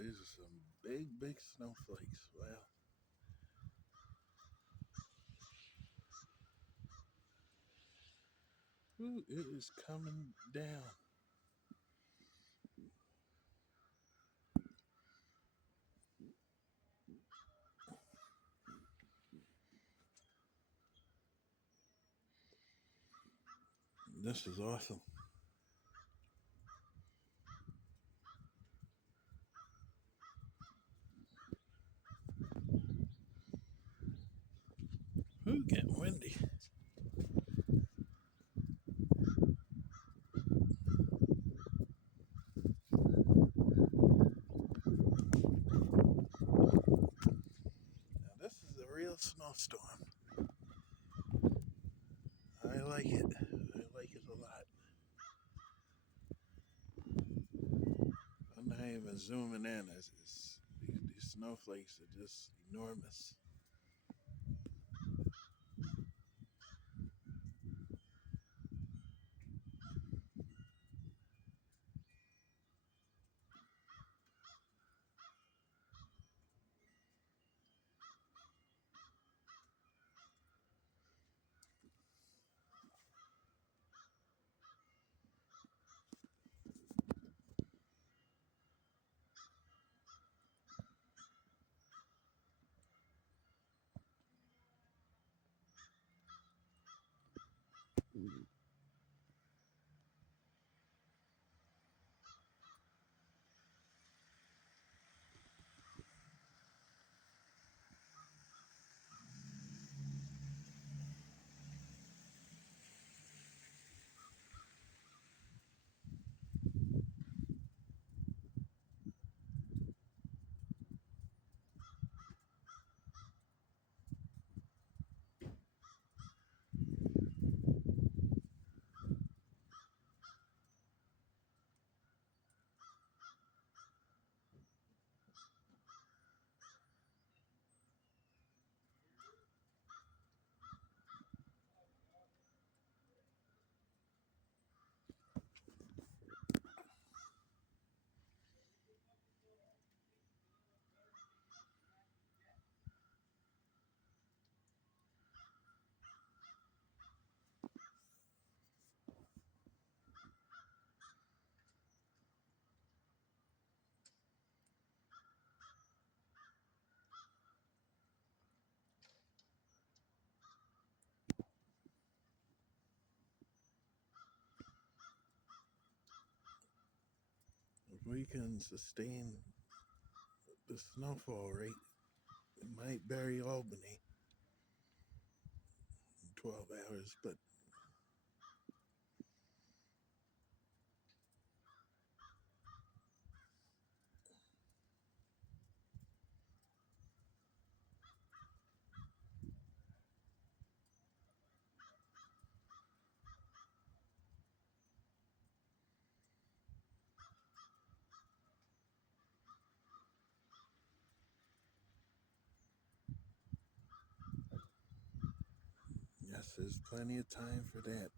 these are some big snowflakes. Wow. Ooh, it is coming down. This is awesome. Ooh, getting windy. Now, this is a real snowstorm. I like it. I like it a lot. I'm not even zooming in. These snowflakes are just enormous. If we can sustain the snowfall rate, we might bury Albany in 12 hours. But yes, there's plenty of time for that.